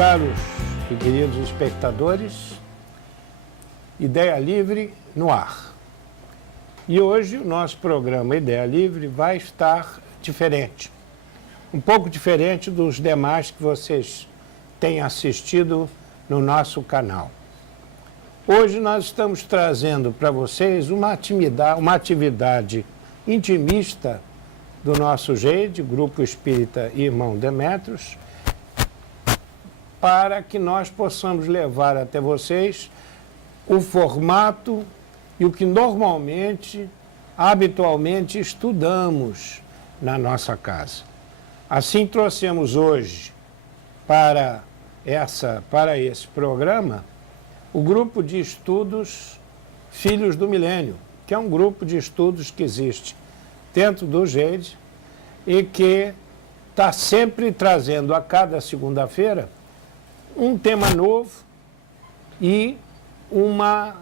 caros e queridos espectadores, Ideia Livre no ar. E hoje o nosso programa Ideia Livre vai estar diferente. Um pouco diferente dos demais que vocês têm assistido no nosso canal. Hoje nós estamos trazendo para vocês uma atividade intimista do nosso GEID, Grupo Espírita Irmão Demétrios, para que nós possamos levar até vocês o formato e o que normalmente, habitualmente estudamos na nossa casa. Assim trouxemos hoje para esse programa o grupo de estudos Filhos do Milênio, que é um grupo de estudos que existe dentro do GEID e que está sempre trazendo a cada segunda-feira um tema novo e uma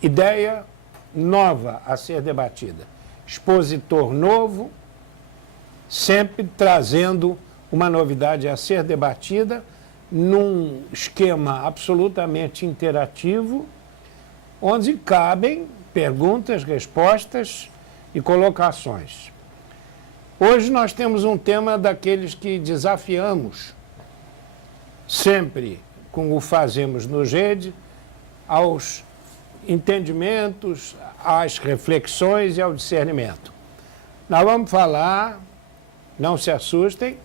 ideia nova a ser debatida. Expositor novo, sempre trazendo uma novidade a ser debatida num esquema absolutamente interativo, onde cabem perguntas, respostas e colocações. Hoje nós temos um tema daqueles que desafiamos sempre, como o fazemos no GED, aos entendimentos, às reflexões e ao discernimento. Nós vamos falar, não se assustem,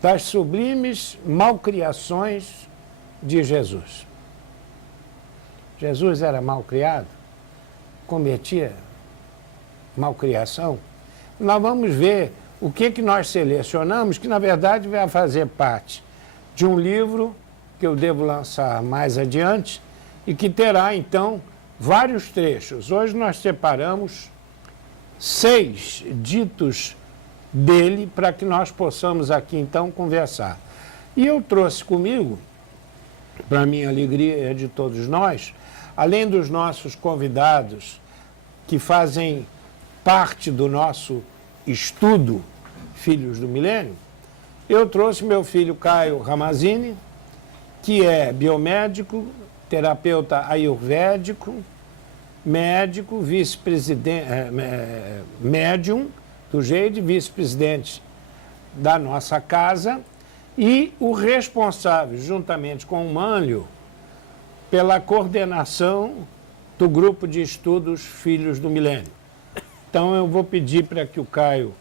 das sublimes malcriações de Jesus. Jesus era malcriado? Cometia malcriação? Nós vamos ver o que nós selecionamos, que na verdade vai fazer parte de um livro que eu devo lançar mais adiante e que terá, então, vários trechos. Hoje nós separamos 6 ditos dele para que nós possamos aqui, então, conversar. E eu trouxe comigo, para minha alegria e de todos nós, além dos nossos convidados que fazem parte do nosso estudo Filhos do Milênio, eu trouxe meu filho Caio Ramazini, que é biomédico, terapeuta ayurvédico, médico, vice-presidente, médium do GEID, vice-presidente da nossa casa, e o responsável, juntamente com o Mânlio, pela coordenação do grupo de estudos Filhos do Milênio. Então eu vou pedir para que o Caio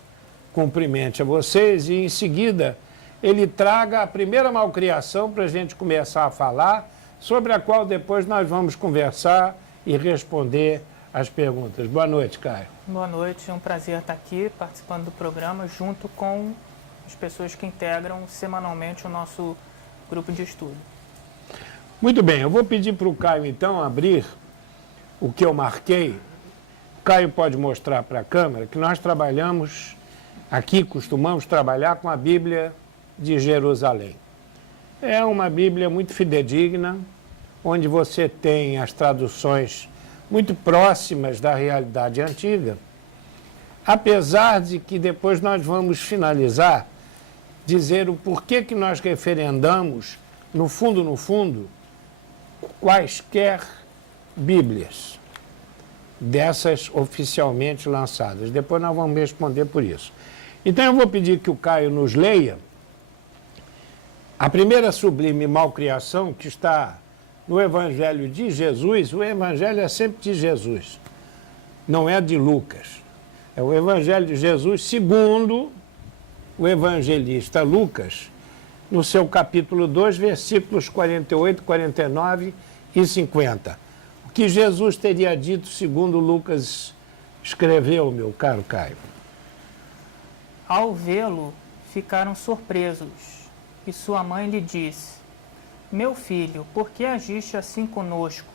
cumprimente a vocês e, em seguida, ele traga a primeira malcriação para a gente começar a falar, sobre a qual depois nós vamos conversar e responder as perguntas. Boa noite, Caio. Boa noite, é um prazer estar aqui participando do programa junto com as pessoas que integram semanalmente o nosso grupo de estudo. Muito bem, eu vou pedir para o Caio, então, abrir o que eu marquei. O Caio pode mostrar para a câmera que nós trabalhamos aqui, costumamos trabalhar com a Bíblia de Jerusalém. É uma Bíblia muito fidedigna, onde você tem as traduções muito próximas da realidade antiga, apesar de que depois nós vamos finalizar, dizer o porquê que nós referendamos, no fundo, quaisquer Bíblias dessas oficialmente lançadas. Depois nós vamos responder por isso. Então eu vou pedir que o Caio nos leia a primeira sublime malcriação que está no Evangelho de Jesus. O Evangelho é sempre de Jesus, não é de Lucas. É o Evangelho de Jesus segundo o evangelista Lucas, no seu capítulo 2, versículos 48, 49 e 50. O que Jesus teria dito segundo Lucas escreveu, meu caro Caio? Ao vê-lo, ficaram surpresos, e sua mãe lhe disse: Meu filho, por que agiste assim conosco?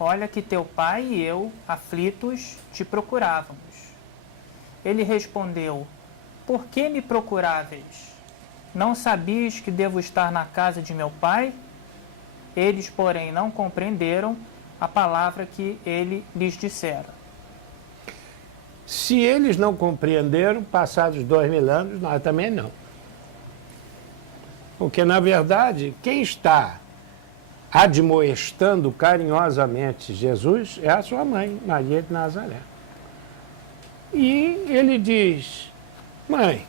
Olha que teu pai e eu, aflitos, te procurávamos. Ele respondeu: Por que me procuráveis? Não sabias que devo estar na casa de meu pai? Eles, porém, não compreenderam a palavra que ele lhes dissera. Se eles não compreenderam, passados 2000 anos, nós também não. Porque, na verdade, quem está admoestando carinhosamente Jesus é a sua mãe, Maria de Nazaré. E ele diz, mãe,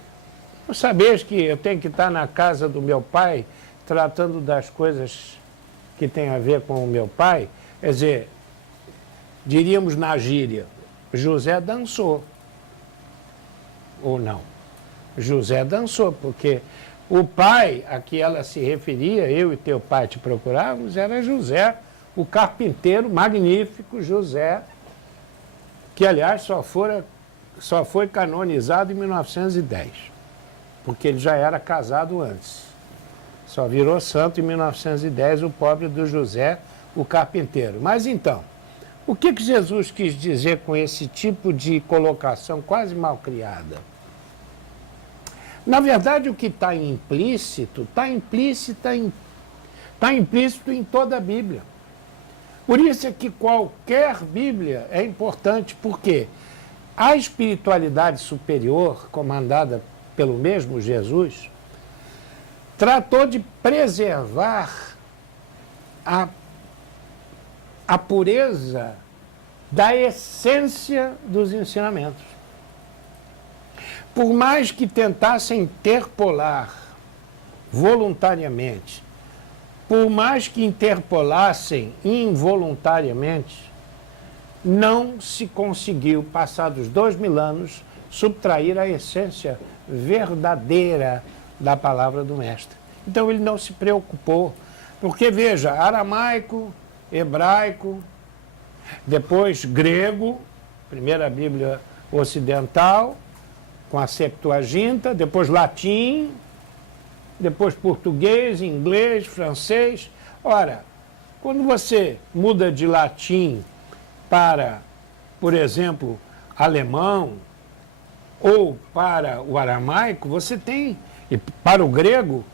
não sabes que eu tenho que estar na casa do meu pai tratando das coisas que têm a ver com o meu pai? Quer dizer, diríamos na gíria, José dançou. Ou não? José dançou, porque o pai a que ela se referia, eu e teu pai te procurávamos, era José, o carpinteiro magnífico José, que, aliás, só foi canonizado em 1910, porque ele já era casado antes. Só virou santo em 1910, o pobre do José, o carpinteiro. Mas então, o que Jesus quis dizer com esse tipo de colocação quase mal criada? Na verdade, o que está implícito em toda a Bíblia. Por isso é que qualquer Bíblia é importante, porque a espiritualidade superior, comandada pelo mesmo Jesus, tratou de preservar a pureza da essência dos ensinamentos. Por mais que tentassem interpolar voluntariamente, por mais que interpolassem involuntariamente, não se conseguiu, passados 2000 anos, subtrair a essência verdadeira da palavra do Mestre. Então ele não se preocupou, porque veja, aramaico, hebraico, depois grego, primeira Bíblia ocidental, com a Septuaginta, depois latim, depois português, inglês, francês. Ora, quando você muda de latim para, por exemplo, alemão, ou para o aramaico, você tem, e para o grego,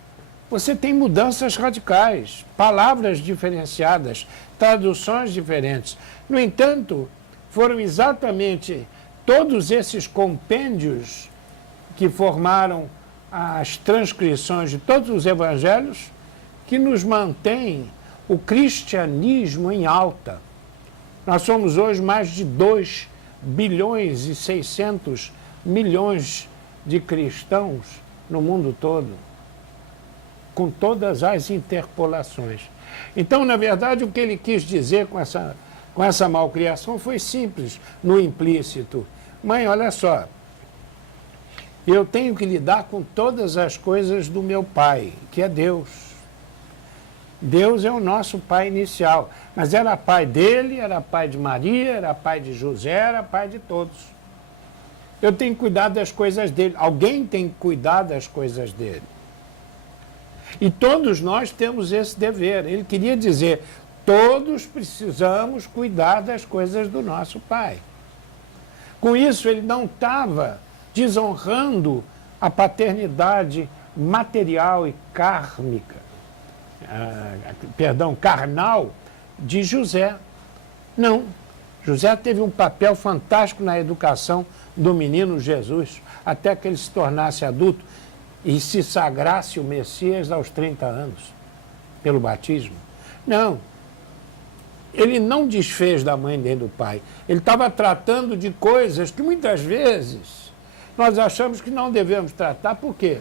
você tem mudanças radicais, palavras diferenciadas, traduções diferentes. No entanto, foram exatamente todos esses compêndios que formaram as transcrições de todos os evangelhos que nos mantêm o cristianismo em alta. Nós somos hoje mais de 2 bilhões e 600 milhões de cristãos no mundo todo, com todas as interpolações. Então, na verdade, o que ele quis dizer com essa malcriação foi simples, no implícito. Mãe, olha só, eu tenho que lidar com todas as coisas do meu pai, que é Deus. Deus é o nosso pai inicial, mas era pai dele, era pai de Maria, era pai de José, era pai de todos. Eu tenho que cuidar das coisas dele, alguém tem que cuidar das coisas dele. E todos nós temos esse dever. Ele queria dizer, todos precisamos cuidar das coisas do nosso pai. Com isso, ele não estava desonrando a paternidade material e kármica, carnal de José. Não. José teve um papel fantástico na educação do menino Jesus, até que ele se tornasse adulto e se sagrasse o Messias aos 30 anos, pelo batismo. Não. Ele não desfez da mãe nem do pai. Ele estava tratando de coisas que muitas vezes nós achamos que não devemos tratar. Por quê?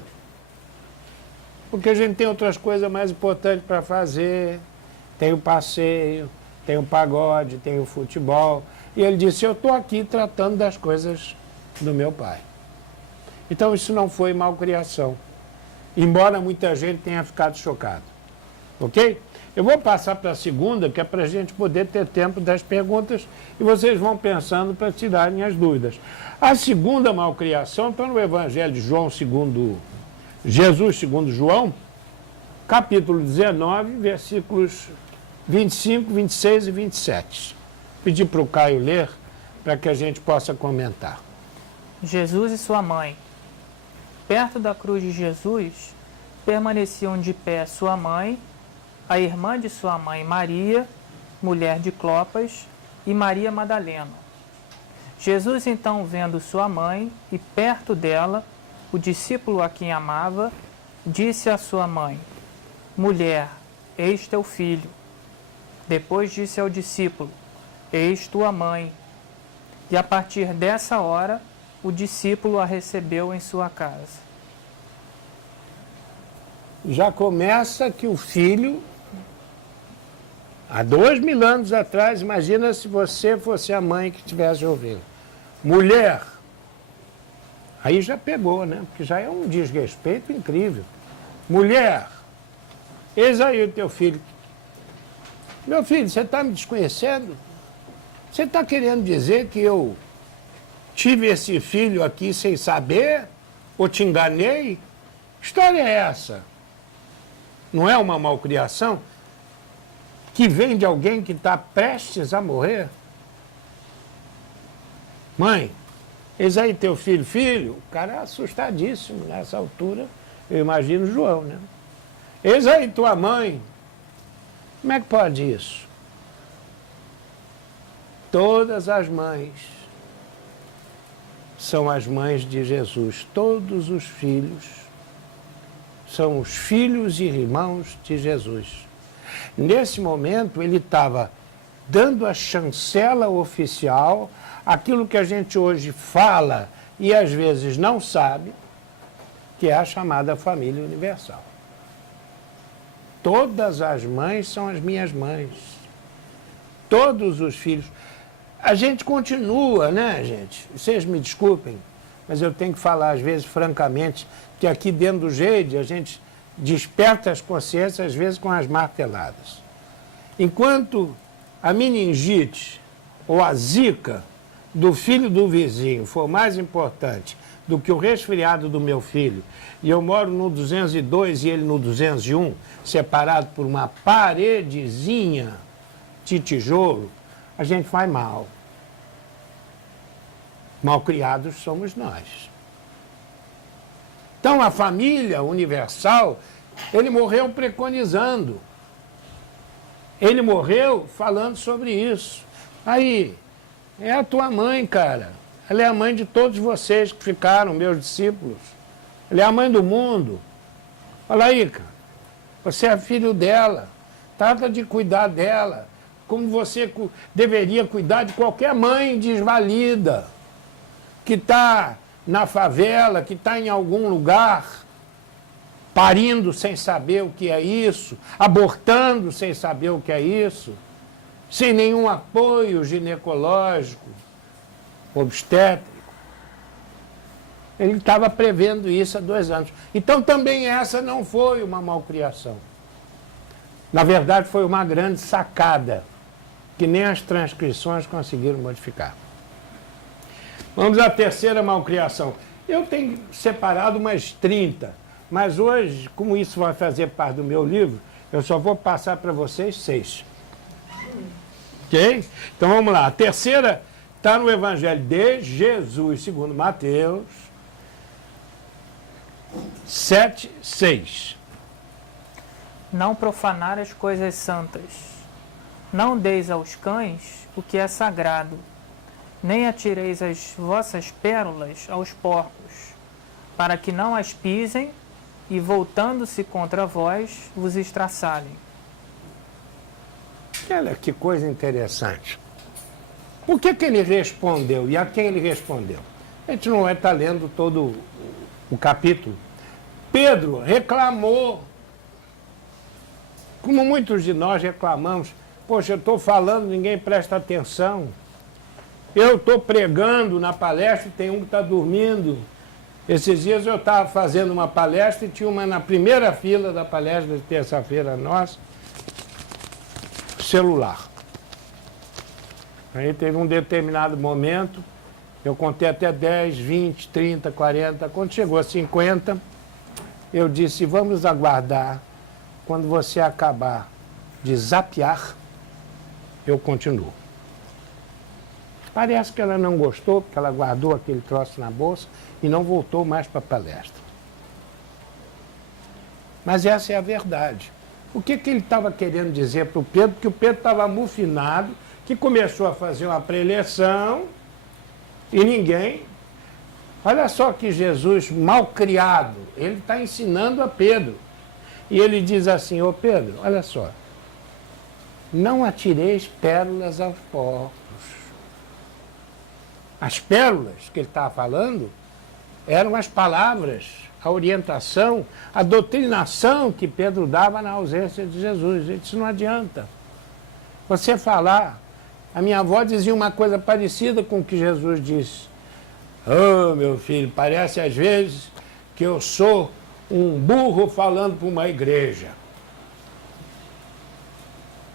Porque a gente tem outras coisas mais importantes para fazer. Tem o passeio, tem o pagode, tem o futebol. E ele disse, eu estou aqui tratando das coisas do meu pai. Então isso não foi malcriação, embora muita gente tenha ficado chocado. Ok? Eu vou passar para a segunda, que é para a gente poder ter tempo das perguntas e vocês vão pensando para tirarem as dúvidas. A segunda malcriação está no Evangelho de João segundo Jesus, segundo João, capítulo 19, versículos 25, 26 e 27. Pedi para o Caio ler para que a gente possa comentar. Jesus e sua mãe. Perto da cruz de Jesus, permaneciam de pé sua mãe, a irmã de sua mãe Maria, mulher de Clopas, e Maria Madalena. Jesus, então, vendo sua mãe e perto dela o discípulo a quem amava, Disse a sua mãe: Mulher, eis teu filho. Depois disse ao discípulo: Eis tua mãe. E a partir dessa hora, o discípulo a recebeu em sua casa. Já começa que o filho, há 2000 anos atrás, imagina se você fosse a mãe que estivesse ouvindo. Mulher, aí já pegou, né? Porque já é um desrespeito incrível. Mulher, eis aí o teu filho. Meu filho, você está me desconhecendo? Você está querendo dizer que eu tive esse filho aqui sem saber? Ou te enganei? Que história é essa? Não é uma malcriação que vem de alguém que está prestes a morrer? Mãe, eis aí teu filho. Filho, o cara é assustadíssimo nessa altura. Eu imagino João, né? Eis aí tua mãe. Como é que pode isso? Todas as mães são as mães de Jesus. Todos os filhos são os filhos e irmãos de Jesus. Nesse momento, ele estava dando a chancela oficial, aquilo que a gente hoje fala e às vezes não sabe, que é a chamada família universal. Todas as mães são as minhas mães. Todos os filhos. A gente continua, né, gente? Vocês me desculpem, mas eu tenho que falar, às vezes, francamente, que aqui dentro do Geide a gente desperta as consciências, às vezes, com as marteladas. Enquanto a meningite ou a zika do filho do vizinho for mais importante do que o resfriado do meu filho, e eu moro no 202 e ele no 201, separado por uma paredezinha de tijolo, a gente vai mal. Malcriados somos nós. Então, a família universal, ele morreu preconizando. Ele morreu falando sobre isso. Aí, é a tua mãe, cara. Ela é a mãe de todos vocês que ficaram, meus discípulos. Ela é a mãe do mundo. Olha aí, cara. Você é filho dela. Trata de cuidar dela, como você deveria cuidar de qualquer mãe desvalida, que está na favela, que está em algum lugar, parindo sem saber o que é isso, abortando sem saber o que é isso, sem nenhum apoio ginecológico, obstétrico. Ele estava prevendo isso há 2 anos. Então também essa não foi uma malcriação. Na verdade, foi uma grande sacada, que nem as transcrições conseguiram modificar. Vamos à terceira malcriação. Eu tenho separado umas 30, mas hoje, como isso vai fazer parte do meu livro, eu só vou passar para vocês 6. Ok? Então vamos lá. A terceira está no Evangelho de Jesus, segundo Mateus 7:6. Não profanar as coisas santas. Não deis aos cães o que é sagrado, nem atireis as vossas pérolas aos porcos, para que não as pisem e, voltando-se contra vós, vos estraçalhem. Olha que coisa interessante. Por que ele respondeu e a quem ele respondeu? A gente não vai estar lendo todo o capítulo. Pedro reclamou, como muitos de nós reclamamos. Poxa, eu estou falando, ninguém presta atenção. Eu estou pregando na palestra e tem um que está dormindo. Esses dias eu estava fazendo uma palestra e tinha uma na primeira fila da palestra de terça-feira nossa, celular. Aí teve um determinado momento, eu contei até 10, 20, 30, 40, quando chegou a 50, eu disse, vamos aguardar, quando você acabar de zapear, eu continuo. Parece que ela não gostou, porque ela guardou aquele troço na bolsa e não voltou mais para a palestra. Mas essa é a verdade. O que ele estava querendo dizer para o Pedro? Porque o Pedro estava amufinado, que começou a fazer uma preleção e ninguém... Olha só que Jesus, mal criado, ele está ensinando a Pedro. E ele diz assim, ô Pedro, olha só, não atireis pérolas aos porcos. As pérolas que ele estava falando eram as palavras, a orientação, a doutrinação que Pedro dava na ausência de Jesus. Ele disse, não adianta você falar. A minha avó dizia uma coisa parecida com o que Jesus disse. Oh, meu filho, parece às vezes que eu sou um burro falando para uma igreja.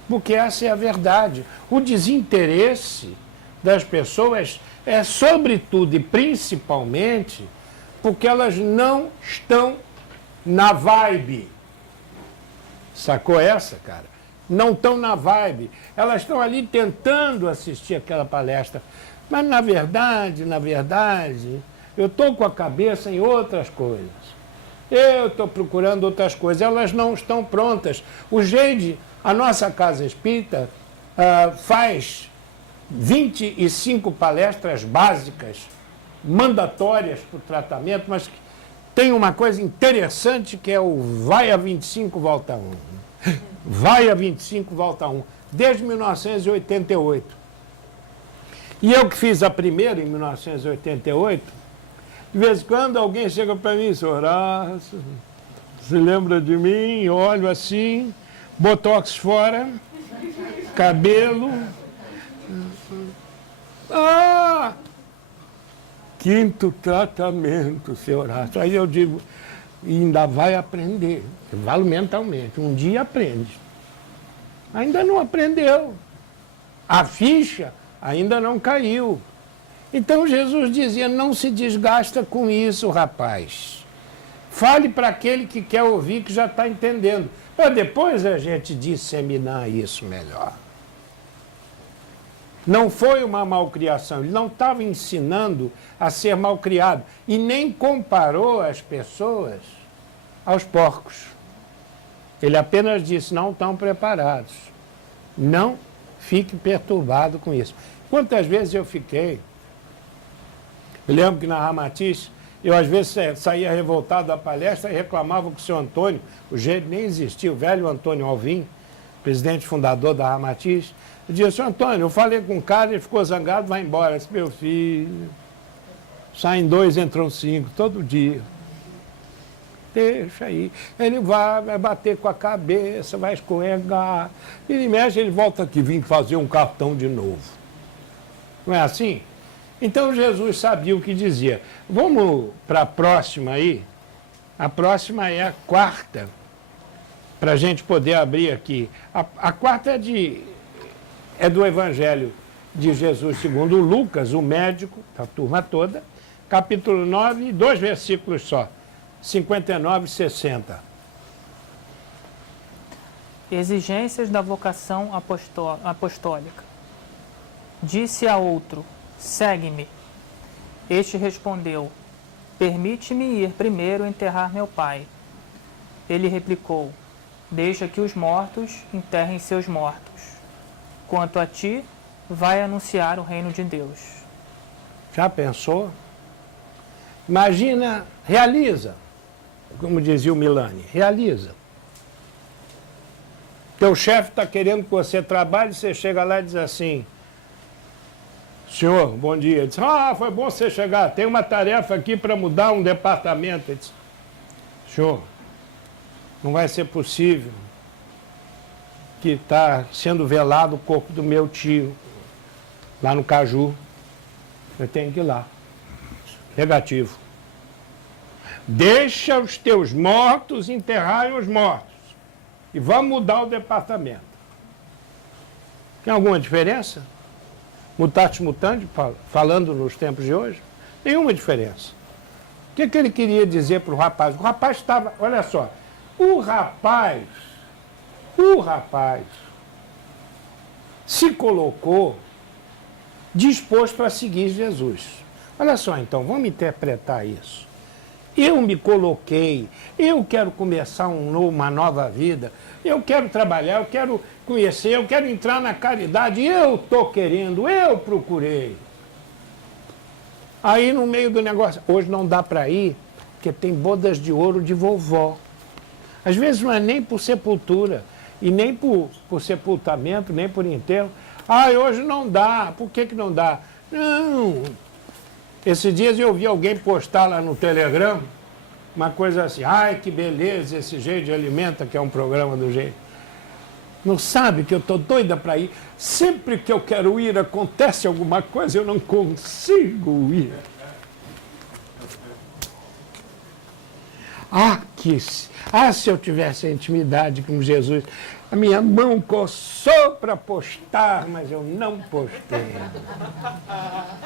Porque essa é a verdade. O desinteresse das pessoas é, sobretudo e principalmente, porque elas não estão na vibe. Sacou essa, cara? Não estão na vibe. Elas estão ali tentando assistir aquela palestra. Mas, na verdade, eu estou com a cabeça em outras coisas. Eu estou procurando outras coisas. Elas não estão prontas. O Geide, a nossa Casa Espírita, faz 25 palestras básicas, mandatórias para o tratamento, mas tem uma coisa interessante que é o Vai a 25, volta 1. Vai a 25, volta 1. Desde 1988. E eu que fiz a primeira em 1988, de vez em quando alguém chega para mim, senhor Horácio, se lembra de mim? Eu olho assim, botox fora, cabelo. Ah! Quinto tratamento, senhor Horácio. Aí eu digo, ainda vai aprender. Eu falo mentalmente, um dia aprende. Ainda não aprendeu. A ficha ainda não caiu. Então Jesus dizia, não se desgasta com isso, rapaz. Fale para aquele que quer ouvir, que já está entendendo. Para depois a gente disseminar isso melhor. Não foi uma malcriação, ele não estava ensinando a ser malcriado. E nem comparou as pessoas aos porcos. Ele apenas disse, não estão preparados. Não fique perturbado com isso. Quantas vezes eu fiquei? Eu lembro que na Ramatiz, eu às vezes saía revoltado da palestra e reclamava com o senhor Antônio, o jeito nem existia, o velho Antônio Alvim, presidente fundador da Ramatiz. Eu dizia, senhor Antônio, eu falei com um cara, ele ficou zangado, vai embora. Eu disse, meu filho, saem 2, entram 5, todo dia. Deixa aí. Ele vai bater com a cabeça, vai escorregar. Ele mexe, ele volta aqui, vim fazer um cartão de novo. Não é assim? Então Jesus sabia o que dizia. Vamos para a próxima aí? A próxima é a quarta, para a gente poder abrir aqui. A quarta é do Evangelho de Jesus segundo Lucas, o médico, a turma toda, capítulo 9, 2 versículos só. 59 e 60. Exigências da vocação apostólica. Disse a outro, segue-me. Este respondeu, permite-me ir primeiro enterrar meu pai. Ele replicou, deixa que os mortos enterrem seus mortos. Quanto a ti, vai anunciar o reino de Deus. Já pensou? Imagina, realiza. Como dizia o Milani, realiza. Teu chefe está querendo que você trabalhe, você chega lá e diz assim, senhor, bom dia. Ele diz, foi bom você chegar, tem uma tarefa aqui para mudar um departamento. Ele diz, senhor, não vai ser possível que está sendo velado o corpo do meu tio, lá no Caju. Eu tenho que ir lá. Negativo. Deixa os teus mortos enterrarem os mortos. E vamos mudar o departamento. Tem alguma diferença? Mutatis mutandis, falando nos tempos de hoje? Nenhuma diferença. O que ele queria dizer para o rapaz? O rapaz estava, olha só, o rapaz se colocou disposto a seguir Jesus. Olha só, então, vamos interpretar isso. Eu me coloquei, eu quero começar uma nova vida, eu quero trabalhar, eu quero conhecer, eu quero entrar na caridade, eu estou querendo, eu procurei. Aí no meio do negócio, hoje não dá para ir, porque tem bodas de ouro de vovó. Às vezes não é nem por sepultura, e nem por sepultamento, nem por enterro. Ah, hoje não dá. Por que não dá? Não. Esses dias eu vi alguém postar lá no Telegram uma coisa assim, ai que beleza esse Jeito de Alimenta, que é um programa do Jeito. Não sabe que eu estou doida para ir. Sempre que eu quero ir, acontece alguma coisa, eu não consigo ir. Se eu tivesse a intimidade com Jesus, a minha mão coçou para postar, mas eu não postei.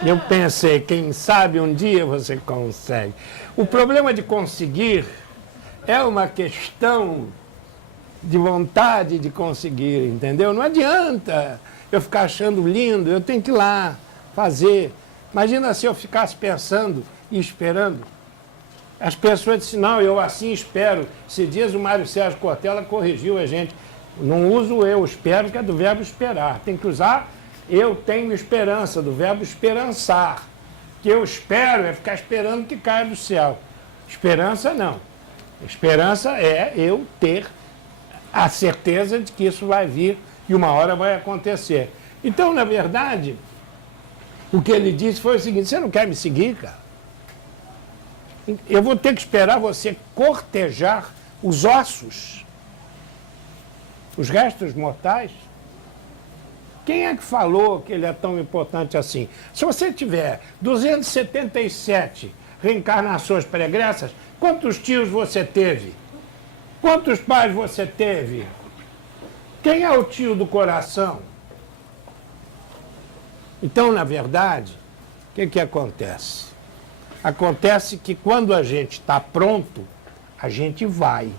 Eu pensei, quem sabe um dia você consegue. O problema de conseguir é uma questão de vontade de conseguir, entendeu? Não adianta eu ficar achando lindo, eu tenho que ir lá fazer. Imagina se eu ficasse pensando e esperando. As pessoas dizem, não, eu assim espero. Esses dias o Mário Sérgio Cortella corrigiu a gente. Não uso eu espero, que é do verbo esperar. Tem que usar eu tenho esperança, do verbo esperançar. Que eu espero é ficar esperando que caia do céu. Esperança não. Esperança é eu ter a certeza de que isso vai vir e uma hora vai acontecer. Então, na verdade, o que ele disse foi o seguinte, você não quer me seguir, cara? Eu vou ter que esperar você cortejar os ossos, os restos mortais. Quem é que falou que ele é tão importante assim? Se você tiver 277 reencarnações pregressas, quantos tios você teve? Quantos pais você teve? Quem é o tio do coração? Então, na verdade, o que acontece? Acontece que quando a gente está pronto, a gente vai.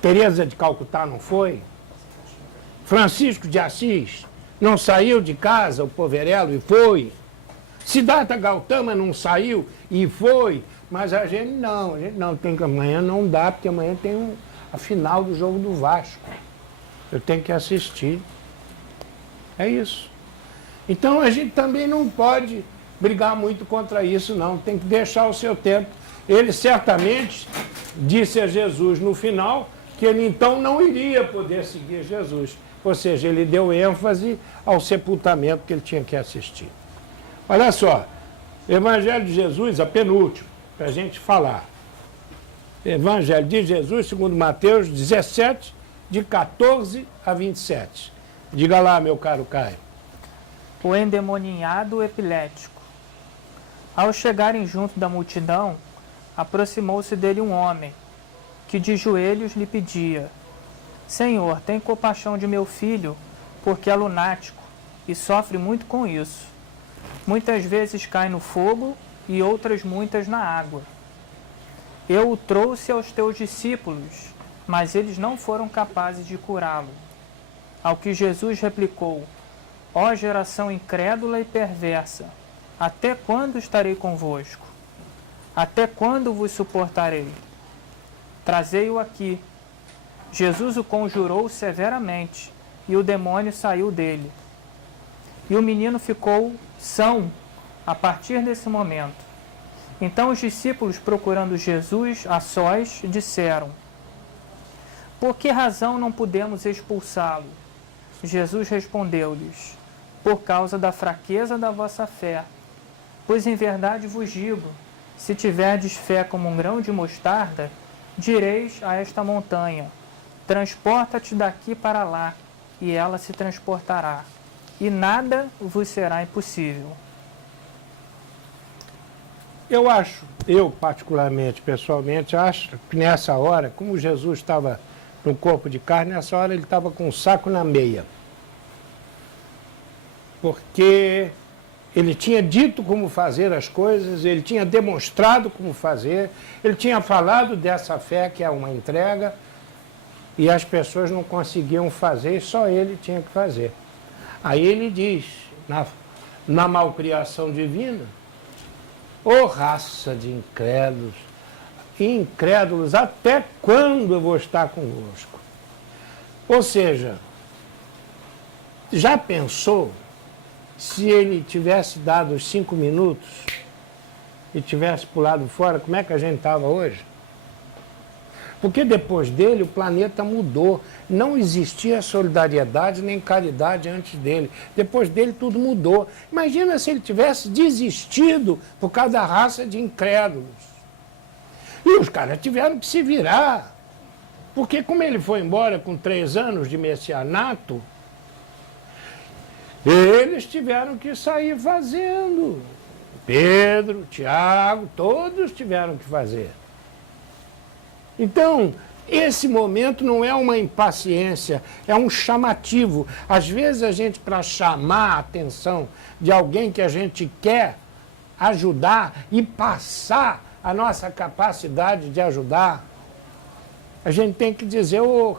Teresa de Calcutá não foi? Francisco de Assis não saiu de casa, o Poverello, e foi? Siddhartha Gautama não saiu e foi? Mas a gente não tem que amanhã não dá, porque amanhã tem a final do jogo do Vasco. Eu tenho que assistir. É isso. Então a gente também não pode brigar muito contra isso, não. Tem que deixar o seu tempo. Ele certamente disse a Jesus no final que ele então não iria poder seguir Jesus. Ou seja, ele deu ênfase ao sepultamento que ele tinha que assistir. Olha só, Evangelho de Jesus, a penúltimo, para a gente falar. Evangelho de Jesus, segundo Mateus 17, de 14 a 27. Diga lá, meu caro Caio. O endemoniado epilético. Ao chegarem junto da multidão, aproximou-se dele um homem, que de joelhos lhe pedia: Senhor, tem compaixão de meu filho, porque é lunático e sofre muito com isso. Muitas vezes cai no fogo e outras muitas na água. Eu o trouxe aos teus discípulos, mas eles não foram capazes de curá-lo. Ao que Jesus replicou: Ó geração incrédula e perversa, até quando estarei convosco? Até quando vos suportarei? Trazei-o aqui. Jesus o conjurou severamente, e o demônio saiu dele. E o menino ficou são a partir desse momento. Então os discípulos, procurando Jesus a sós, disseram: Por que razão não pudemos expulsá-lo? Jesus respondeu-lhes: Por causa da fraqueza da vossa fé. Pois em verdade vos digo, se tiverdes fé como um grão de mostarda, direis a esta montanha: transporta-te daqui para lá, e ela se transportará, e nada vos será impossível. Eu particularmente, pessoalmente, acho que nessa hora, como Jesus estava no corpo de carne, nessa hora ele estava com um saco na meia. Porque ele tinha dito como fazer as coisas, ele tinha demonstrado como fazer, ele tinha falado dessa fé que é uma entrega, e as pessoas não conseguiam fazer, só ele tinha que fazer. Aí ele diz, na malcriação divina: Ô raça de incrédulos, até quando eu vou estar convosco? Ou seja, já pensou se ele tivesse dado os 5 minutos e tivesse pulado fora, como é que a gente estava hoje? Porque depois dele o planeta mudou. Não existia solidariedade nem caridade antes dele. Depois dele tudo mudou. Imagina se ele tivesse desistido por causa da raça de incrédulos. E os caras tiveram que se virar. Porque como ele foi embora com 3 anos de messianato, eles tiveram que sair fazendo. Pedro, Tiago, todos tiveram que fazer. Então, esse momento não é uma impaciência, é um chamativo. Às vezes a gente, para chamar a atenção de alguém que a gente quer ajudar e passar a nossa capacidade de ajudar, a gente tem que dizer, ô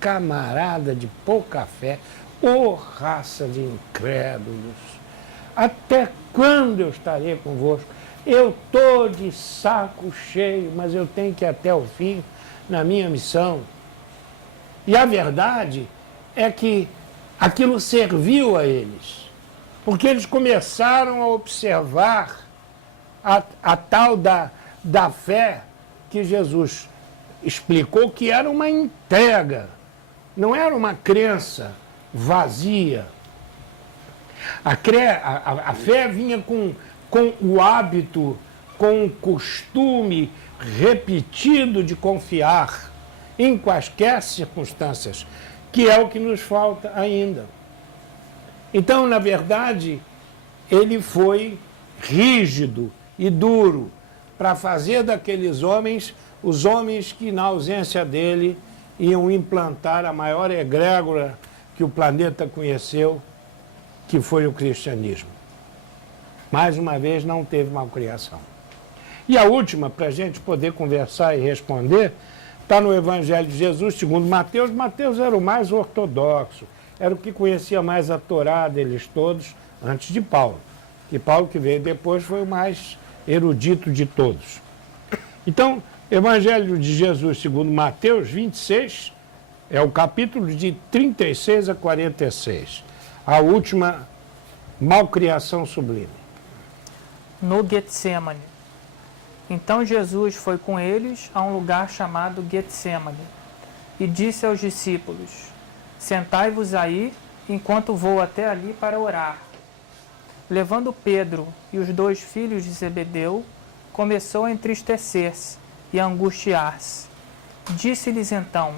camarada de pouca fé, ô raça de incrédulos, até quando eu estarei convosco? Eu estou de saco cheio, mas eu tenho que ir até o fim na minha missão. E a verdade é que aquilo serviu a eles, porque eles começaram a observar a tal da fé que Jesus explicou que era uma entrega, não era uma crença vazia. A fé vinha com o hábito, com o costume repetido de confiar em quaisquer circunstâncias, que é o que nos falta ainda. Então, na verdade, ele foi rígido e duro para fazer daqueles homens os homens que, na ausência dele, iam implantar a maior egrégora que o planeta conheceu, que foi o cristianismo. Mais uma vez, não teve malcriação. E a última, para a gente poder conversar e responder, está no Evangelho de Jesus, segundo Mateus. Mateus era o mais ortodoxo, era o que conhecia mais a Torá deles todos, antes de Paulo. E Paulo, que veio depois, foi o mais erudito de todos. Então, Evangelho de Jesus, segundo Mateus 26, é o capítulo de 36 a 46. A última malcriação sublime. No Getsemane. Então Jesus foi com eles a um lugar chamado Getsemane e disse aos discípulos: sentai-vos aí, enquanto vou até ali para orar. Levando Pedro e os 2 filhos de Zebedeu, começou a entristecer-se e a angustiar-se. Disse-lhes então: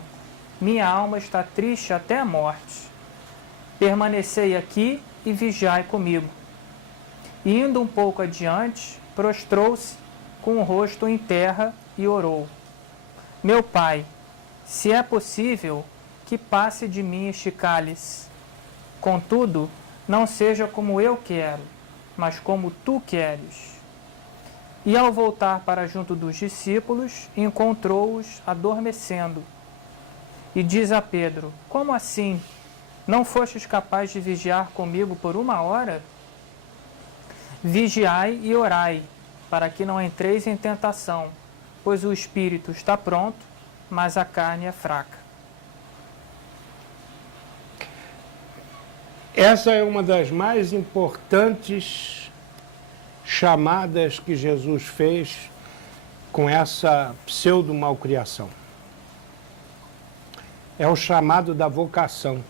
minha alma está triste até a morte. Permanecei aqui e vigiai comigo. E indo um pouco adiante, prostrou-se com o rosto em terra e orou: meu Pai, se é possível, que passe de mim este cálice. Contudo, não seja como eu quero, mas como tu queres. E ao voltar para junto dos discípulos, encontrou-os adormecendo. E diz a Pedro: como assim? Não fostes capaz de vigiar comigo por 1 hora? Vigiai e orai, para que não entreis em tentação, pois o espírito está pronto, mas a carne é fraca. Essa é uma das mais importantes chamadas que Jesus fez com essa pseudo-malcriação. É o chamado da vocação.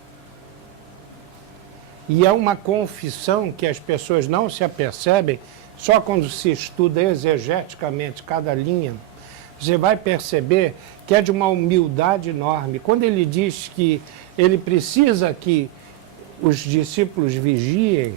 E é uma confissão que as pessoas não se apercebem, só quando se estuda exegeticamente cada linha, você vai perceber que é de uma humildade enorme. Quando ele diz que ele precisa que os discípulos vigiem,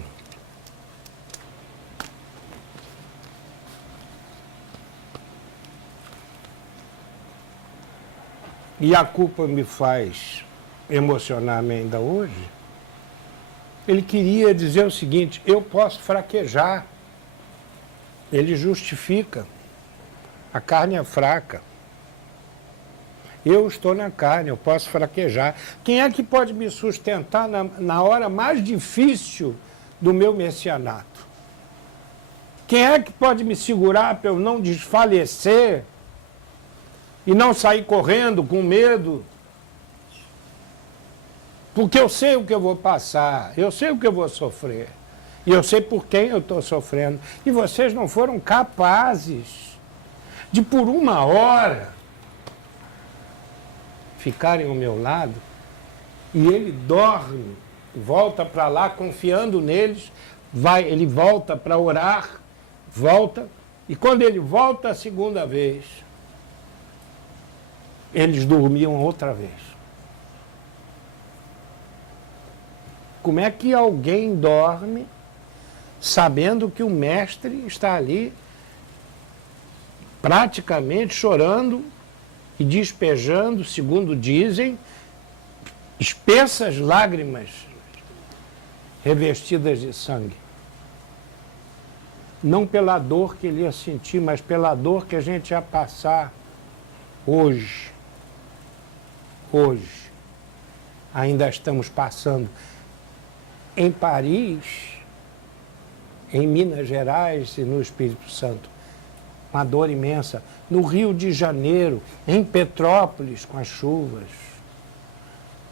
e a culpa me faz emocionar-me ainda hoje, ele queria dizer o seguinte: eu posso fraquejar. Ele justifica. A carne é fraca. Eu estou na carne, eu posso fraquejar. Quem é que pode me sustentar na hora mais difícil do meu messianato? Quem é que pode me segurar para eu não desfalecer e não sair correndo com medo? Porque eu sei o que eu vou passar, eu sei o que eu vou sofrer. E eu sei por quem eu estou sofrendo. E vocês não foram capazes de, por uma hora, ficarem ao meu lado. E ele dorme, volta para lá, confiando neles, ele volta para orar, volta. E quando ele volta a segunda vez, eles dormiam outra vez. Como é que alguém dorme sabendo que o mestre está ali praticamente chorando e despejando, segundo dizem, espessas lágrimas revestidas de sangue? Não pela dor que ele ia sentir, mas pela dor que a gente ia passar hoje. Hoje. Ainda estamos passando. Em Paris, em Minas Gerais e no Espírito Santo, uma dor imensa. No Rio de Janeiro, em Petrópolis, com as chuvas.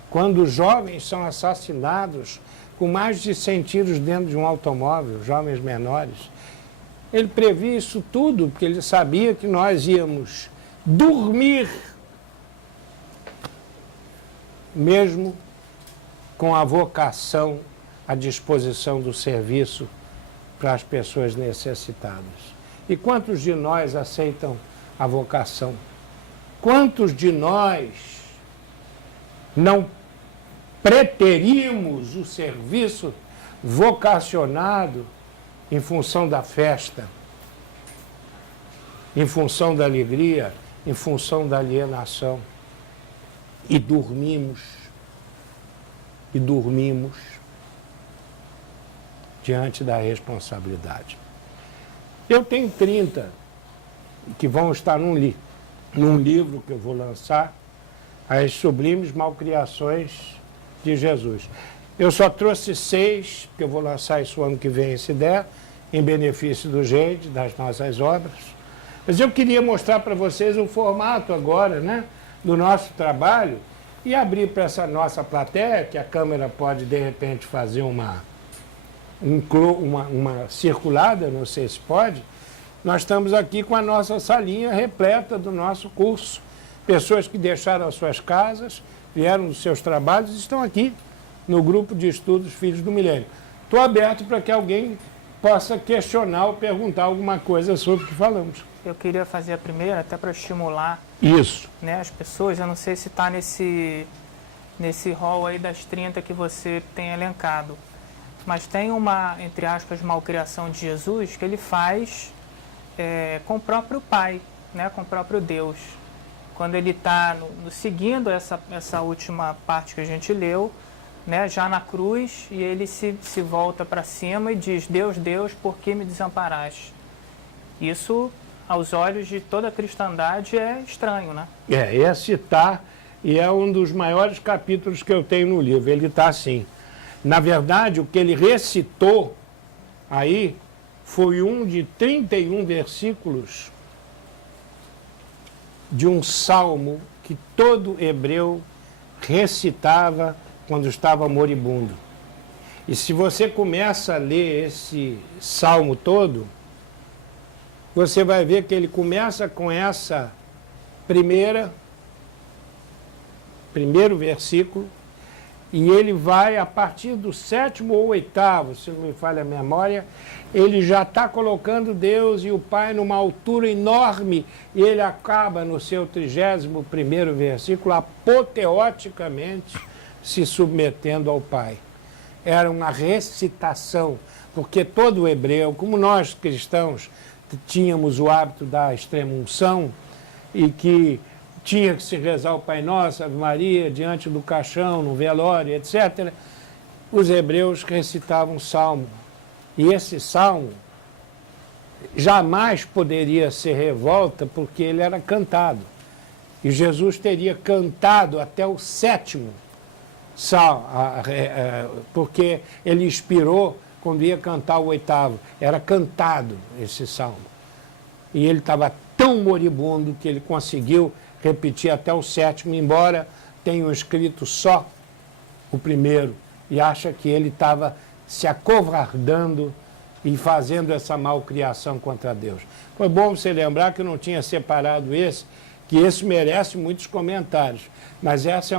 Quando os jovens são assassinados com mais de 100 tiros dentro de um automóvel, jovens menores. Ele previa isso tudo, porque ele sabia que nós íamos dormir, mesmo com a vocação à disposição do serviço para as pessoas necessitadas. E quantos de nós aceitam a vocação? Quantos de nós não preterimos o serviço vocacionado em função da festa, em função da alegria, em função da alienação? E dormimos diante da responsabilidade. Eu tenho 30 que vão estar num livro que eu vou lançar, As Sublimes Malcriações de Jesus. Eu só trouxe 6, que eu vou lançar isso ano que vem, se der, em benefício do GEID, das nossas obras. Mas eu queria mostrar para vocês o formato agora, né, do nosso trabalho e abrir para essa nossa plateia, que a câmera pode, de repente, fazer uma circulada, não sei se pode. Nós estamos aqui com a nossa salinha repleta do nosso curso. Pessoas que deixaram as suas casas, vieram dos seus trabalhos e estão aqui no grupo de estudos Filhos do Milênio. Estou aberto para que alguém possa questionar ou perguntar alguma coisa sobre o que falamos. Eu queria fazer a primeira, até para estimular Isso. né, as pessoas. Eu não sei se está nesse rol aí das 30 que você tem elencado. Mas tem uma, entre aspas, malcriação de Jesus que ele faz com o próprio Pai, né, com o próprio Deus. Quando ele está seguindo essa última parte que a gente leu, né, já na cruz, e ele se volta para cima e diz: Deus, Deus, por que me desamparaste? Isso, aos olhos de toda a cristandade, é estranho, né? Esse está, e é um dos maiores capítulos que eu tenho no livro. Ele está assim. Na verdade, o que ele recitou aí foi um de 31 versículos de um salmo que todo hebreu recitava quando estava moribundo. E se você começa a ler esse salmo todo, você vai ver que ele começa com essa primeiro versículo, e ele vai, a partir do 7º ou 8º, se não me falha a memória, ele já está colocando Deus e o Pai numa altura enorme, e ele acaba no seu 31º versículo, apoteoticamente, se submetendo ao Pai. Era uma recitação, porque todo hebreu, como nós cristãos tínhamos o hábito da extrema-unção, e que tinha que se rezar o Pai Nosso, Ave Maria, diante do caixão, no velório, etc., os hebreus recitavam salmo. E esse salmo jamais poderia ser revolta, porque ele era cantado. E Jesus teria cantado até o 7º salmo, porque ele inspirou quando ia cantar o 8º. Era cantado esse salmo. E ele estava tão moribundo que ele conseguiu repetir até o 7º, embora tenham escrito só o primeiro, e acha que ele estava se acovardando e fazendo essa malcriação contra Deus. Foi bom você lembrar que eu não tinha separado esse, que esse merece muitos comentários, mas essa é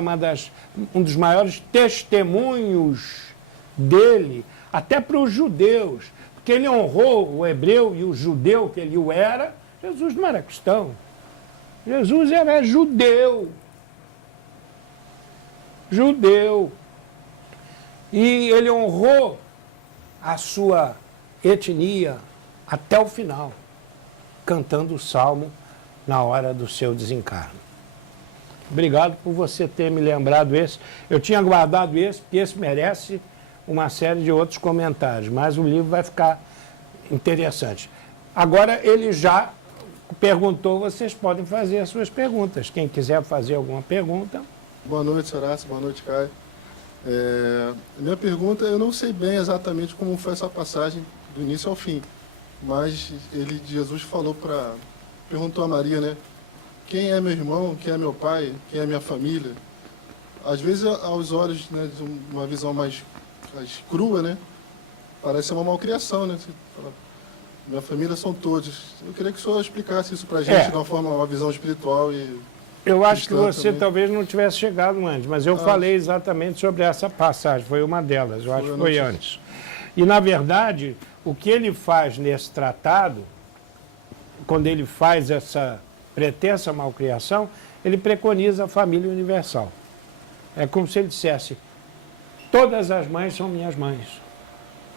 um dos maiores testemunhos dele, até para os judeus, porque ele honrou o hebreu e o judeu que ele o era. Jesus não era cristão, Jesus era judeu. Judeu. E ele honrou a sua etnia até o final, cantando o salmo na hora do seu desencarno. Obrigado por você ter me lembrado esse. Eu tinha guardado esse, porque esse merece uma série de outros comentários, mas o livro vai ficar interessante. Agora ele já perguntou, vocês podem fazer as suas perguntas. Quem quiser fazer alguma pergunta. Boa noite, Horácio. Boa noite, Caio. Minha pergunta, eu não sei bem exatamente como foi essa passagem do início ao fim, mas Jesus perguntou a Maria, né? Quem é meu irmão, quem é meu pai, quem é minha família? Às vezes, aos olhos, né, de uma visão mais crua, né? Parece uma malcriação, né? Você fala, minha família são todos. Eu queria que o senhor explicasse isso para a gente de uma visão espiritual e... Eu acho que você talvez não tivesse chegado antes, mas eu falei exatamente sobre essa passagem, foi uma delas, eu acho que foi antes. E, na verdade, o que ele faz nesse tratado, quando ele faz essa pretensa malcriação, ele preconiza a família universal. É como se ele dissesse, todas as mães são minhas mães,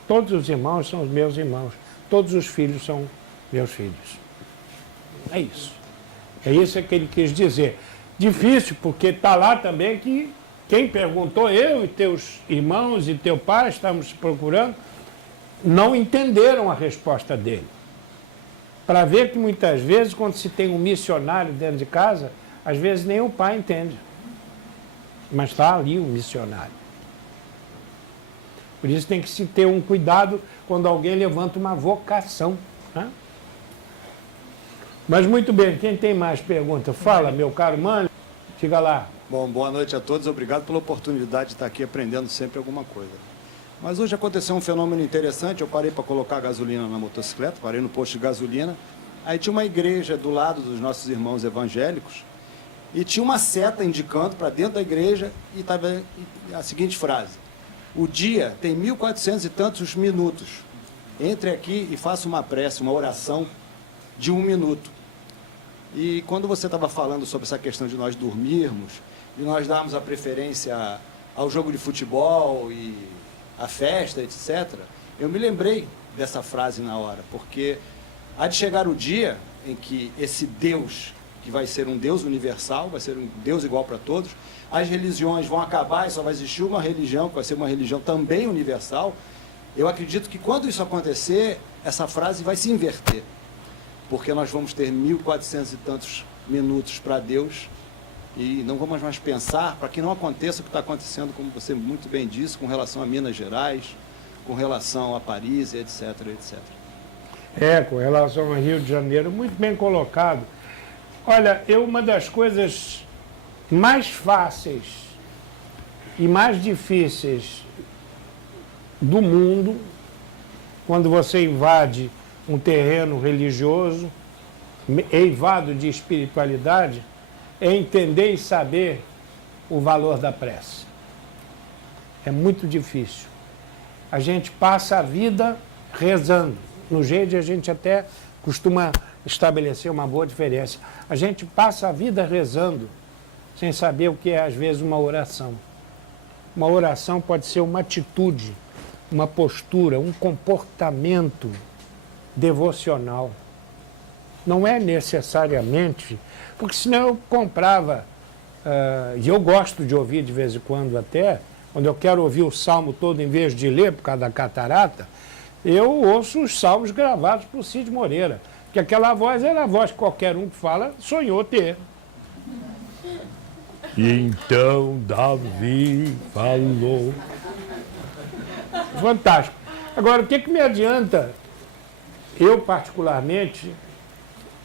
todos os irmãos são os meus irmãos, todos os filhos são meus filhos. É isso. É isso que ele quis dizer. Difícil, porque está lá também que quem perguntou, eu e teus irmãos e teu pai, estamos procurando, não entenderam a resposta dele. Para ver que muitas vezes, quando se tem um missionário dentro de casa, às vezes nem o pai entende. Mas está ali o missionário. Por isso tem que se ter um cuidado quando alguém levanta uma vocação, né? Mas muito bem, quem tem mais pergunta? Fala, meu caro mano, fica lá. Bom, boa noite a todos, obrigado pela oportunidade de estar aqui aprendendo sempre alguma coisa. Mas hoje aconteceu um fenômeno interessante, eu parei para colocar gasolina na motocicleta, parei no posto de gasolina, aí tinha uma igreja do lado dos nossos irmãos evangélicos, e tinha uma seta indicando para dentro da igreja, e estava a seguinte frase, o dia tem 1400 e tantos minutos, entre aqui e faça uma prece, uma oração de 1 minuto. E quando você estava falando sobre essa questão de nós dormirmos, de nós darmos a preferência ao jogo de futebol e à festa, etc., eu me lembrei dessa frase na hora, porque há de chegar o dia em que esse Deus, que vai ser um Deus universal, vai ser um Deus igual para todos, as religiões vão acabar e só vai existir uma religião, que vai ser uma religião também universal. Eu acredito que quando isso acontecer, essa frase vai se inverter, porque nós vamos ter 1400 e tantos minutos para Deus e não vamos mais pensar para que não aconteça o que está acontecendo, como você muito bem disse, com relação a Minas Gerais, com relação a Paris, etc, etc. Com relação ao Rio de Janeiro, muito bem colocado. Olha, uma das coisas mais fáceis e mais difíceis do mundo, quando você invade um terreno religioso, eivado de espiritualidade, é entender e saber o valor da prece. É muito difícil. A gente passa a vida rezando. No jeito a gente até costuma estabelecer uma boa diferença. A gente passa a vida rezando, sem saber o que é, às vezes, uma oração. Uma oração pode ser uma atitude, uma postura, um comportamento devocional. Não é necessariamente, porque senão eu comprava, e eu gosto de ouvir de vez em quando até, quando eu quero ouvir o salmo todo em vez de ler por causa da catarata, eu ouço os salmos gravados por Cid Moreira, porque aquela voz era a voz que qualquer um que fala sonhou ter. E então Davi falou. Fantástico. Agora, o que me adianta, eu particularmente,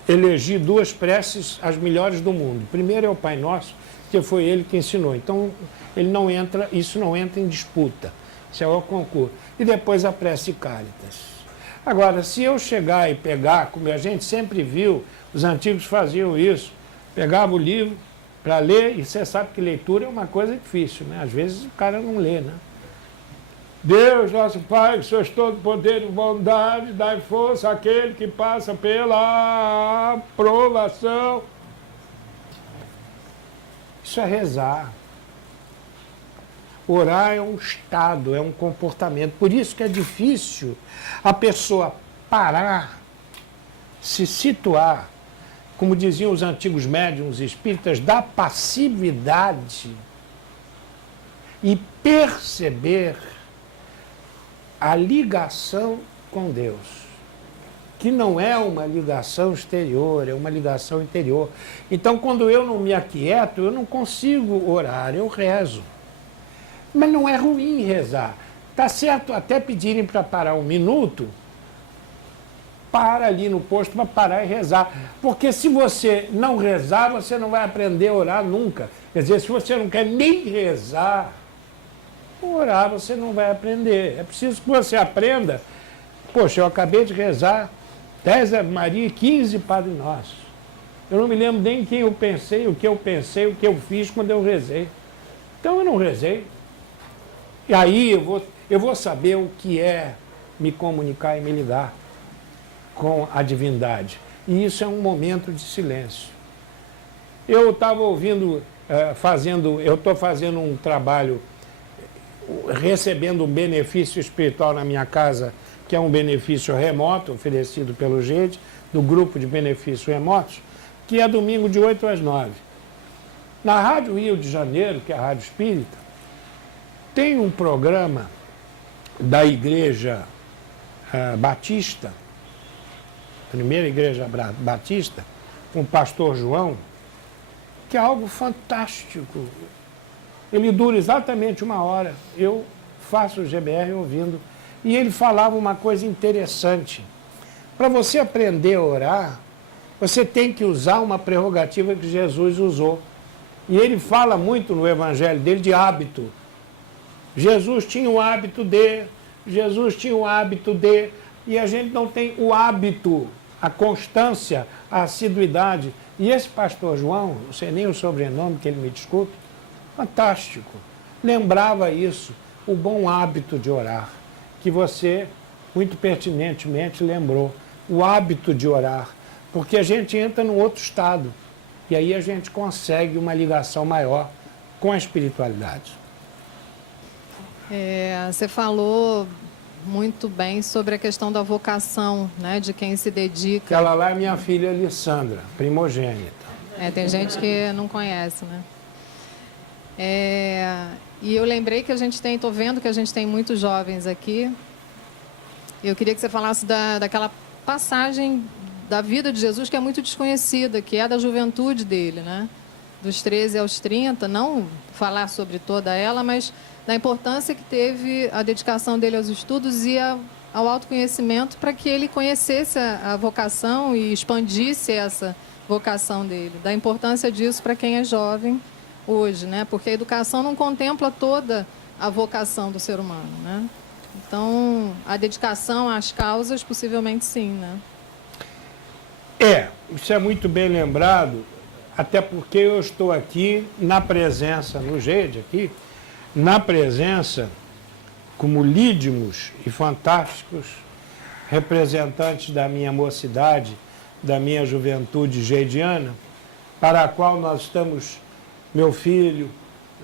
elegi 2 preces as melhores do mundo. Primeiro é o Pai Nosso, que foi ele que ensinou. Então, isso não entra em disputa. Isso é o concurso. E depois a prece Caritas. Agora, se eu chegar e pegar, como a gente sempre viu, os antigos faziam isso, pegava o livro para ler, e você sabe que leitura é uma coisa difícil, né? Às vezes o cara não lê, né? Deus, nosso Pai, que sois todo poder e bondade, dai força àquele que passa pela aprovação. Isso é rezar. Orar é um estado, é um comportamento. Por isso que é difícil a pessoa parar, se situar, como diziam os antigos médiuns espíritas, da passividade e perceber a ligação com Deus, que não é uma ligação exterior, é uma ligação interior. Então, quando eu não me aquieto, eu não consigo orar, eu rezo. Mas não é ruim rezar. Tá certo até pedirem para parar um minuto, para ali no posto para parar e rezar. Porque se você não rezar, você não vai aprender a orar nunca. Quer dizer, se você não quer nem rezar, orar você não vai aprender. É preciso que você aprenda. Poxa, eu acabei de rezar 10 Ave Maria e 15 Padre Nosso. Eu não me lembro nem quem eu pensei, o que eu fiz quando eu rezei. Então eu não rezei. E aí eu vou saber o que é me comunicar e me ligar com a divindade. E isso é um momento de silêncio. Eu estava ouvindo, eu estou fazendo um trabalho, recebendo um benefício espiritual na minha casa, que é um benefício remoto, oferecido pelo GED, do grupo de benefícios remotos, que é domingo de 8 às 9. Na Rádio Rio de Janeiro, que é a Rádio Espírita, tem um programa da Igreja Batista, primeira Igreja Batista, com o pastor João, que é algo fantástico. Ele dura exatamente 1 hora. Eu faço o GBR ouvindo. E ele falava uma coisa interessante. Para você aprender a orar, você tem que usar uma prerrogativa que Jesus usou. E ele fala muito no evangelho dele de hábito. Jesus tinha o hábito de, e a gente não tem o hábito, a constância, a assiduidade. E esse pastor João, não sei nem o sobrenome, que ele me desculpe, fantástico. Lembrava isso, o bom hábito de orar, que você, muito pertinentemente, lembrou. O hábito de orar, porque a gente entra num outro estado, e aí a gente consegue uma ligação maior com a espiritualidade. Você falou muito bem sobre a questão da vocação, né, de quem se dedica. Aquela lá é minha filha Alessandra, primogênita. Tem gente que não conhece, né? E eu lembrei que a gente tem, estou vendo que a gente tem muitos jovens aqui. Eu queria que você falasse daquela passagem da vida de Jesus que é muito desconhecida, que é da juventude dele, né? Dos 13 aos 30, não falar sobre toda ela, mas da importância que teve a dedicação dele aos estudos e ao autoconhecimento para que ele conhecesse a vocação e expandisse essa vocação dele. Da importância disso para quem é jovem hoje, né? Porque a educação não contempla toda a vocação do ser humano, né? Então, a dedicação às causas, possivelmente sim, né? Isso é muito bem lembrado, até porque eu estou aqui na presença, no GED aqui, na presença, como lídimos e fantásticos representantes da minha mocidade, da minha juventude gediana, para a qual nós estamos, meu filho,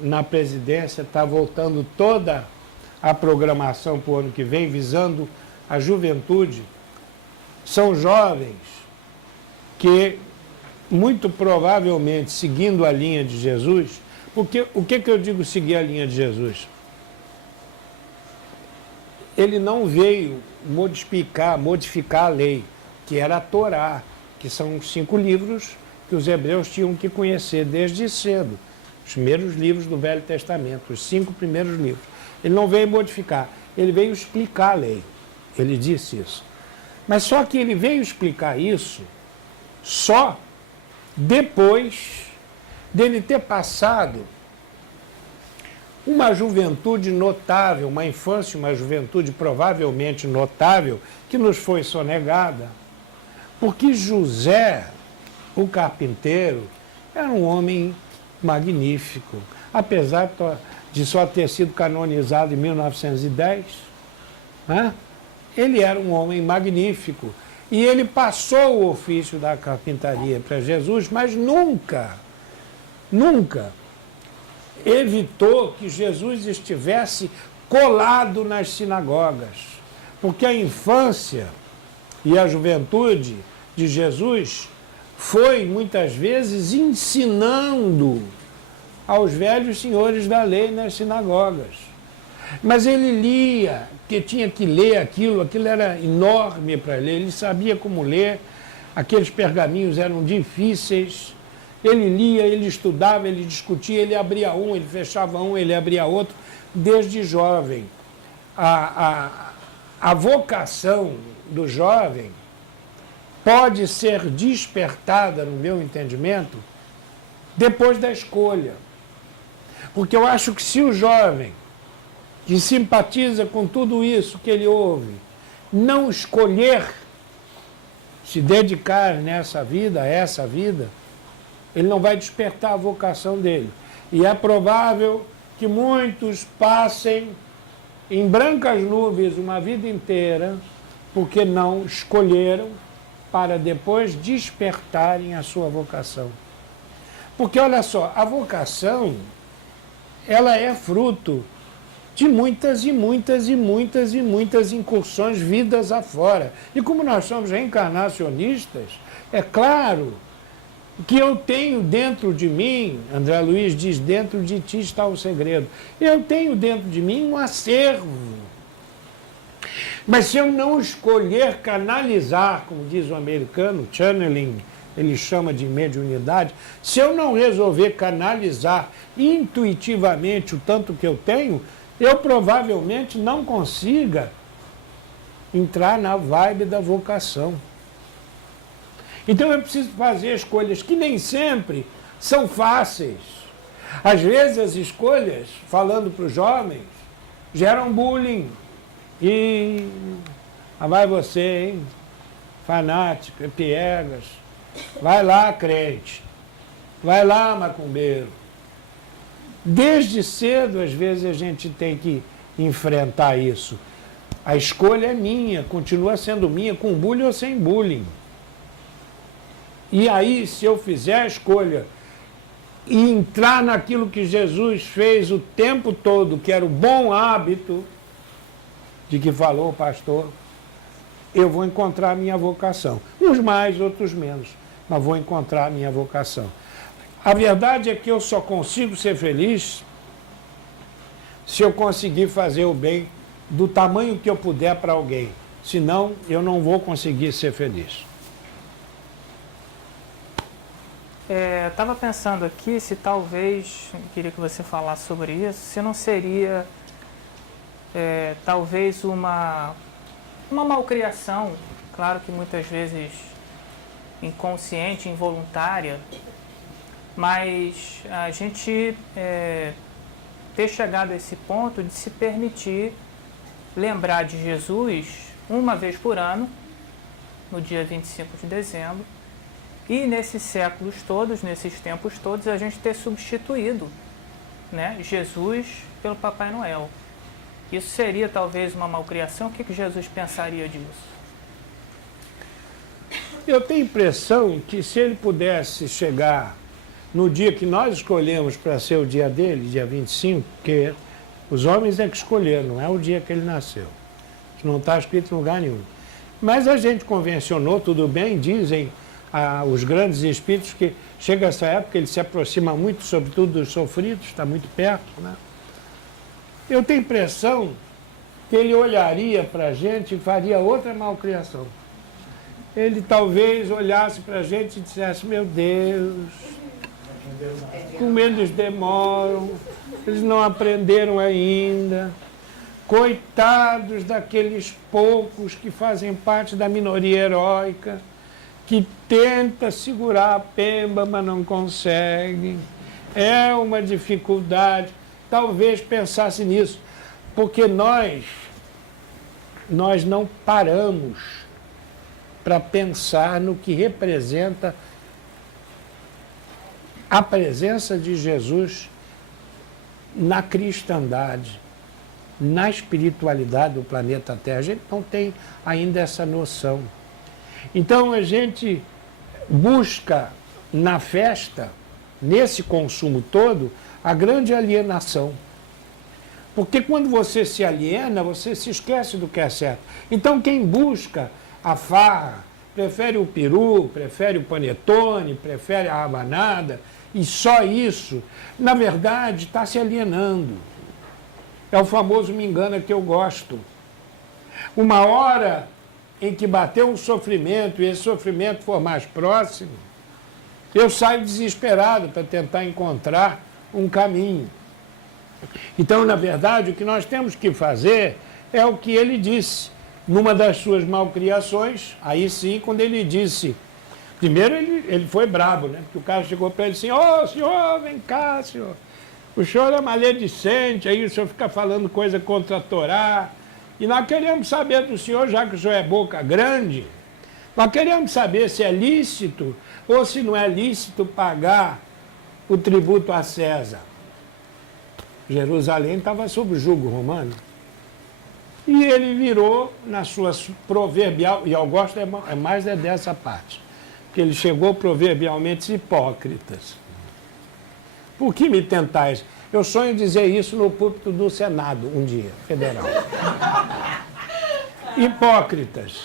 na presidência, está voltando toda a programação para o ano que vem, visando a juventude. São jovens que, muito provavelmente, seguindo a linha de Jesus, porque o que eu digo seguir a linha de Jesus? Ele não veio modificar a lei, que era a Torá, que são os 5 livros que os hebreus tinham que conhecer desde cedo. Os primeiros livros do Velho Testamento, os 5 primeiros livros. Ele não veio modificar, ele veio explicar a lei. Ele disse isso. Mas só que ele veio explicar isso só depois dele ter passado uma juventude notável, uma infância, uma juventude provavelmente notável, que nos foi sonegada, porque José, o carpinteiro, era um homem magnífico, apesar de só ter sido canonizado em 1910, né? Ele era um homem magnífico e ele passou o ofício da carpintaria para Jesus, mas nunca evitou que Jesus estivesse colado nas sinagogas, porque a infância e a juventude de Jesus foi, muitas vezes, ensinando aos velhos senhores da lei nas sinagogas. Mas ele lia, porque tinha que ler aquilo era enorme para ler, ele sabia como ler, aqueles pergaminhos eram difíceis, ele lia, ele estudava, ele discutia, ele abria um, ele fechava um, ele abria outro, desde jovem. A vocação do jovem pode ser despertada, no meu entendimento, depois da escolha. Porque eu acho que se o jovem, que simpatiza com tudo isso que ele ouve, não escolher se dedicar nessa vida, a essa vida, ele não vai despertar a vocação dele. E é provável que muitos passem em brancas nuvens uma vida inteira, porque não escolheram para depois despertarem a sua vocação. Porque, olha só, a vocação, ela é fruto de muitas e muitas e muitas e muitas incursões, vidas afora. E como nós somos reencarnacionistas, é claro que eu tenho dentro de mim, André Luiz diz, dentro de ti está o segredo. Eu tenho dentro de mim um acervo. Mas se eu não escolher canalizar, como diz o americano, channeling, ele chama de mediunidade, se eu não resolver canalizar intuitivamente o tanto que eu tenho, eu provavelmente não consiga entrar na vibe da vocação. Então eu preciso fazer escolhas que nem sempre são fáceis. Às vezes as escolhas, falando para os jovens, geram bullying. E lá vai você, hein? Fanático, piegas. Vai lá, crente. Vai lá, macumbeiro. Desde cedo, às vezes, a gente tem que enfrentar isso. A escolha é minha, continua sendo minha, com bullying ou sem bullying. E aí, se eu fizer a escolha e entrar naquilo que Jesus fez o tempo todo, que era o bom hábito de que falou o pastor, eu vou encontrar a minha vocação. Uns mais, outros menos, mas vou encontrar a minha vocação. A verdade é que eu só consigo ser feliz se eu conseguir fazer o bem do tamanho que eu puder para alguém. Senão, eu não vou conseguir ser feliz. Estava pensando aqui se talvez, queria que você falasse sobre isso, se não seria talvez uma malcriação, claro que muitas vezes inconsciente, involuntária, mas a gente ter chegado a esse ponto de se permitir lembrar de Jesus uma vez por ano, no dia 25 de dezembro, e nesses séculos todos, nesses tempos todos, a gente ter substituído, né, Jesus pelo Papai Noel. Isso seria talvez uma malcriação? O que Jesus pensaria disso? Eu tenho a impressão que se ele pudesse chegar no dia que nós escolhemos para ser o dia dele, dia 25, porque os homens é que escolheram, não é o dia que ele nasceu. Isso não está escrito em lugar nenhum. Mas a gente convencionou, tudo bem, dizem os grandes espíritos que chega essa época, ele se aproxima muito, sobretudo dos sofridos, está muito perto, né? Eu tenho a impressão que ele olharia para a gente e faria outra malcriação. Ele talvez olhasse para a gente e dissesse, meu Deus, como eles demoram, eles não aprenderam ainda, coitados daqueles poucos que fazem parte da minoria heróica, que tenta segurar a pemba, mas não consegue. É uma dificuldade. talvez pensasse nisso, porque nós não paramos para pensar no que representa a presença de Jesus na cristandade, na espiritualidade do planeta Terra. A gente não tem ainda essa noção. Então a gente busca na festa, nesse consumo todo, a grande alienação. Porque quando você se aliena, você se esquece do que é certo. Então quem busca a farra, prefere o peru, prefere o panetone, prefere a rabanada, e só isso, na verdade, está se alienando. É o famoso me engana que eu gosto. Uma hora em que bateu um sofrimento e esse sofrimento for mais próximo, eu saio desesperado para tentar encontrar um caminho. Então, na verdade, o que nós temos que fazer é o que ele disse numa das suas malcriações. Aí sim, quando ele disse... Primeiro ele foi brabo, né? Porque o cara chegou para ele assim, ô senhor, vem cá, senhor. O senhor é maledicente, aí o senhor fica falando coisa contra a Torá. E nós queremos saber do senhor, já que o senhor é boca grande, nós queremos saber se é lícito ou se não é lícito pagar o tributo a César. Jerusalém estava sob o jugo romano. E ele virou na sua proverbial, e eu gosto mais dessa parte, que ele chegou proverbialmente hipócritas. Por que me tentais? Eu sonho dizer isso no púlpito do Senado, um dia, federal. Hipócritas,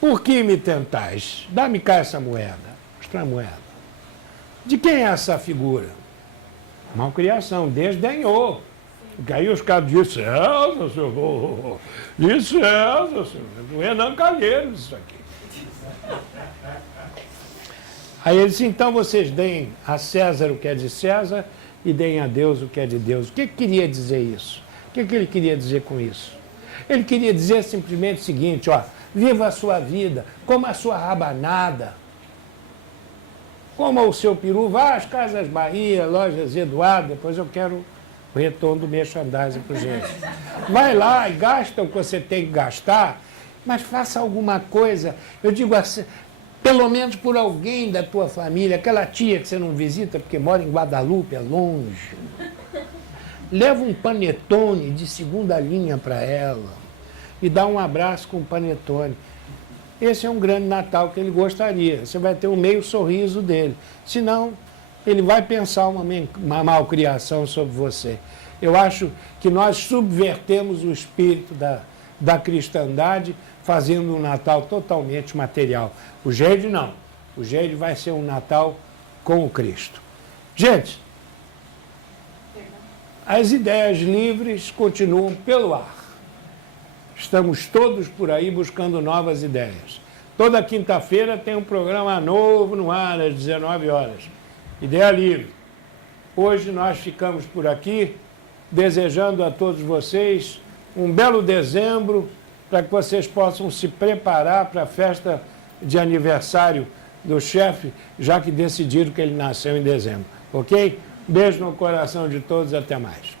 por que me tentais? Dá-me cá essa moeda. Mostra a moeda. De quem é essa figura? Malcriação, desdenhou. Porque aí os caras de César, senhor, de César, senhor. Não é não Calheiros isso aqui. Aí ele disse, então vocês deem a César o que é de César e deem a Deus o que é de Deus. O que queria dizer isso? O que ele queria dizer com isso? Ele queria dizer simplesmente o seguinte, ó, viva a sua vida, coma a sua rabanada, coma o seu peru, vá às Casas Bahia, Lojas Eduardo, depois eu quero o retorno do merchandising para gente. Vai lá e gasta o que você tem que gastar, mas faça alguma coisa, eu digo assim, pelo menos por alguém da tua família, aquela tia que você não visita porque mora em Guadalupe, é longe. Leva um panetone de segunda linha para ela e dá um abraço com o panetone. Esse é um grande Natal que ele gostaria. Você vai ter um meio sorriso dele. Senão, ele vai pensar uma malcriação sobre você. Eu acho que nós subvertemos o espírito da cristandade fazendo um Natal totalmente material. O Geide não. O Geide vai ser um Natal com o Cristo. Gente, as ideias livres continuam pelo ar. Estamos todos por aí buscando novas ideias. Toda quinta-feira tem um programa novo no ar, às 19 horas. Ideia livre. Hoje nós ficamos por aqui, desejando a todos vocês um belo dezembro, para que vocês possam se preparar para a festa de aniversário do chefe, já que decidiram que ele nasceu em dezembro. Ok? Beijo no coração de todos, até mais.